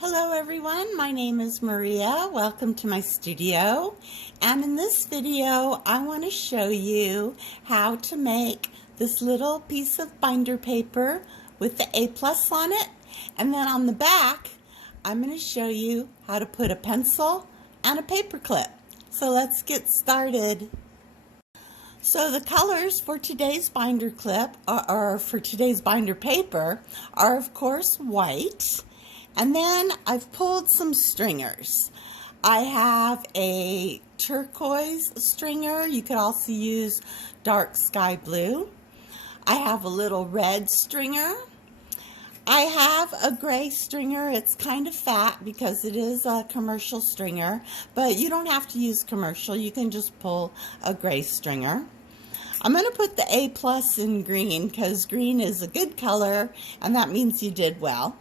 Hello everyone, my name is Maria. Welcome to my studio. And in this video, I want to show you how to make this little piece of binder paper with the A+ on it. And then on the back, I'm going to show you how to put a pencil and a paper clip. So let's get started. So the colors for today's binder clip, or for today's binder paper, are of course white. And then I've pulled some stringers. I have a turquoise stringer. You could also use dark sky blue. I have a little red stringer. I have a gray stringer. It's kind of fat because it is a commercial stringer, but you don't have to use commercial. You can just pull a gray stringer. I'm going to put the A+ in green because green is a good color and that means you did well.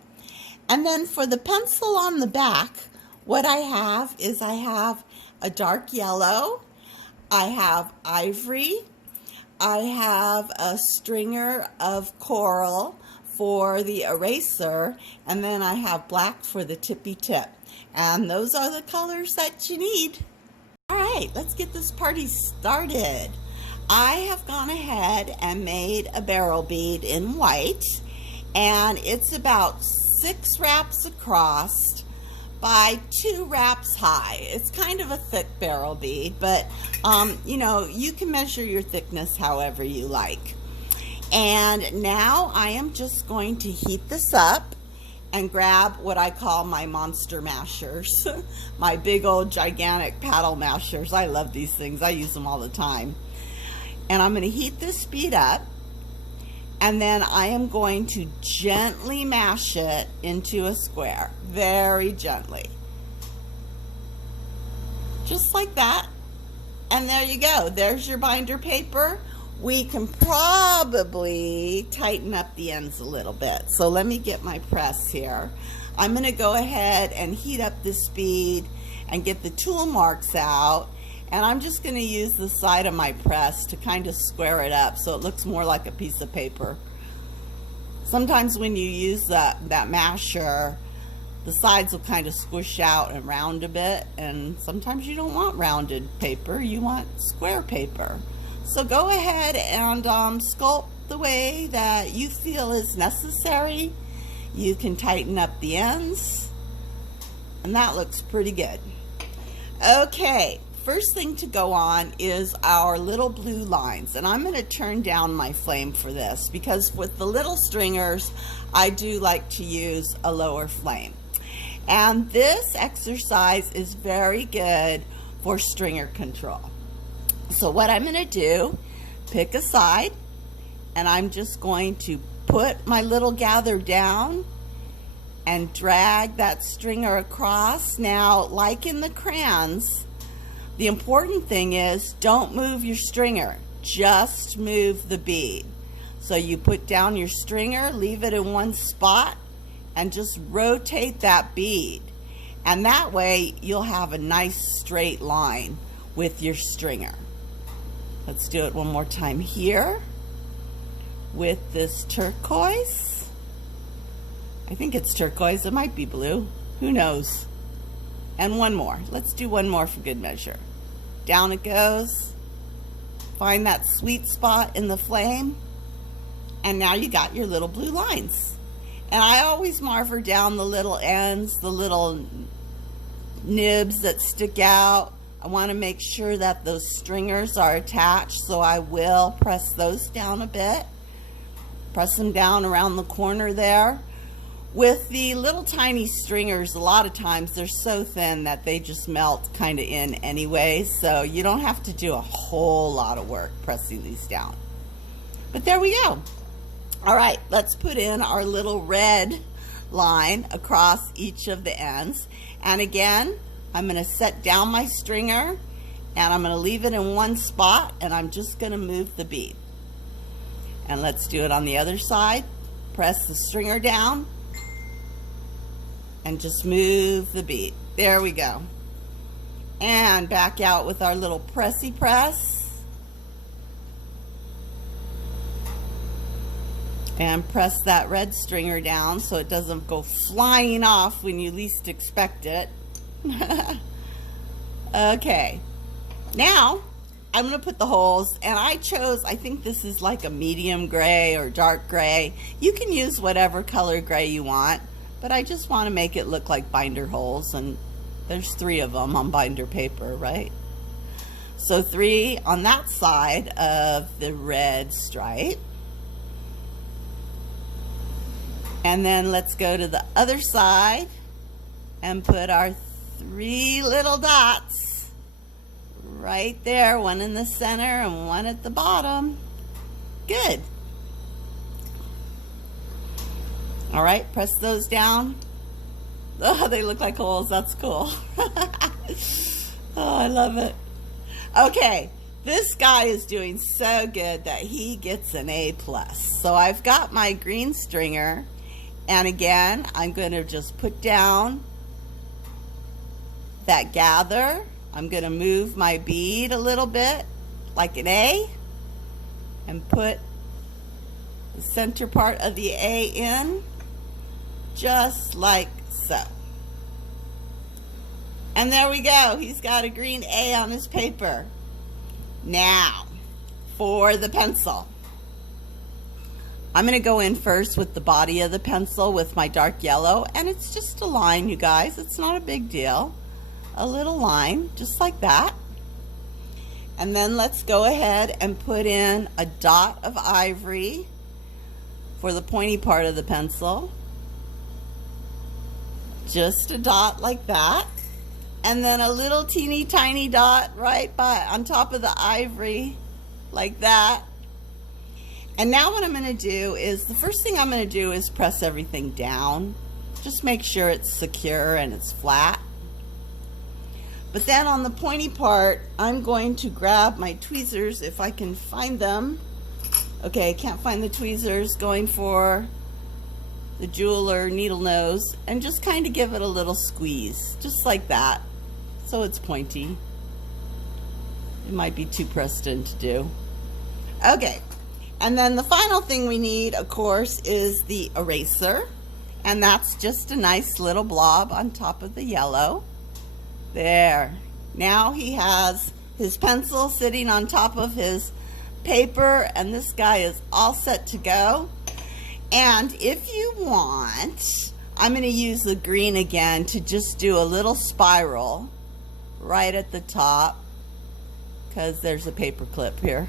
And then for the pencil on the back, what I have is I have a dark yellow, I have ivory, I have a stringer of coral for the eraser, and then I have black for the tippy tip. And those are the colors that you need. All right, let's get this party started. I have gone ahead and made a barrel bead in white, and it's about 6 wraps across by 2 wraps high. It's kind of a thick barrel bead, but you know, you can measure your thickness however you like. And now I am just going to heat this up and grab what I call my monster mashers. My big old gigantic paddle mashers. I love these things. I use them all the time. And I'm going to heat this bead up. And then I am going to gently mash it into a square, very gently. Just like that. And there you go. There's your binder paper. We can probably tighten up the ends a little bit. So let me get my press here. I'm going to go ahead and heat up this bead and get the tool marks out. And I'm just going to use the side of my press to kind of square it up so it looks more like a piece of paper. Sometimes when you use that masher, the sides will kind of squish out and round a bit, and sometimes you don't want rounded paper, you want square paper. So go ahead and sculpt the way that you feel is necessary. You can tighten up the ends, and that looks pretty good. Okay. First thing to go on is our little blue lines, and I'm going to turn down my flame for this because with the little stringers I do like to use a lower flame, and this exercise is very good for stringer control. So what I'm going to do, pick a side, and I'm just going to put my little gather down and drag that stringer across. Now, like in the crayons, the important thing is don't move your stringer, just move the bead. So you put down your stringer, leave it in one spot, and just rotate that bead. And that way you'll have a nice straight line with your stringer. Let's do it one more time here with this turquoise. I think it's turquoise, it might be blue, who knows. And one more, let's do one more for good measure. Down it goes. Find that sweet spot in the flame. And now you got your little blue lines. And I always marver down the little ends, the little nibs that stick out. I want to make sure that those stringers are attached, so I will press those down a bit. Press them down around the corner there. With the little tiny stringers, a lot of times they're so thin that they just melt kind of in anyway, so you don't have to do a whole lot of work pressing these down. But there we go. All right, let's put in our little red line across each of the ends. And again, I'm going to set down my stringer and I'm going to leave it in one spot, and I'm just going to move the bead. And let's do it on the other side. Press the stringer down and just move the bead. There we go. And back out with our little pressy press. And press that red stringer down so it doesn't go flying off when you least expect it. Okay, now I'm going to put the holes, and I think this is like a medium gray or dark gray. You can use whatever color gray you want, but I just want to make it look like binder holes, and there's 3 of them on binder paper, right? So 3 on that side of the red stripe. And then let's go to the other side and put our 3 little dots right there, 1 in the center and 1 at the bottom. Good. All right, press those down. Oh, they look like holes. That's cool. Oh, I love it. Okay, this guy is doing so good that he gets an A+. So I've got my green stringer, and again, I'm going to just put down that gather. I'm going to move my bead a little bit like an A and put the center part of the A in just like so. And there we go. He's got a green A on his paper. Now for the pencil. I'm going to go in first with the body of the pencil with my dark yellow, and it's just a line, you guys. It's not a big deal. A little line, just like that. And then let's go ahead and put in a dot of ivory for the pointy part of the pencil. Just a dot like that. And then a little teeny tiny dot right on top of the ivory, like that. And now what I'm going to do is, the first thing I'm going to do is press everything down. Just make sure it's secure and it's flat. But then on the pointy part, I'm going to grab my tweezers if I can find them. Okay, I can't find the tweezers. Going for the jeweler needle nose and just kind of give it a little squeeze, just like that, so it's pointy. It might be too pressed in to do. Okay, and then the final thing we need, of course, is the eraser, and that's just a nice little blob on top of the yellow. There. Now he has his pencil sitting on top of his paper, and this guy is all set to go. And if you want, I'm going to use the green again to just do a little spiral right at the top, because there's a paper clip here.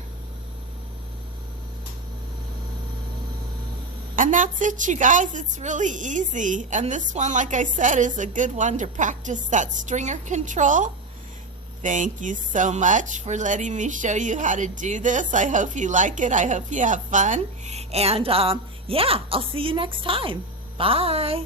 And that's it, you guys. It's really easy. And this one, like I said, is a good one to practice that stringer control. Thank you so much for letting me show you how to do this. I hope you like it. I hope you have fun. And yeah, I'll see you next time. Bye.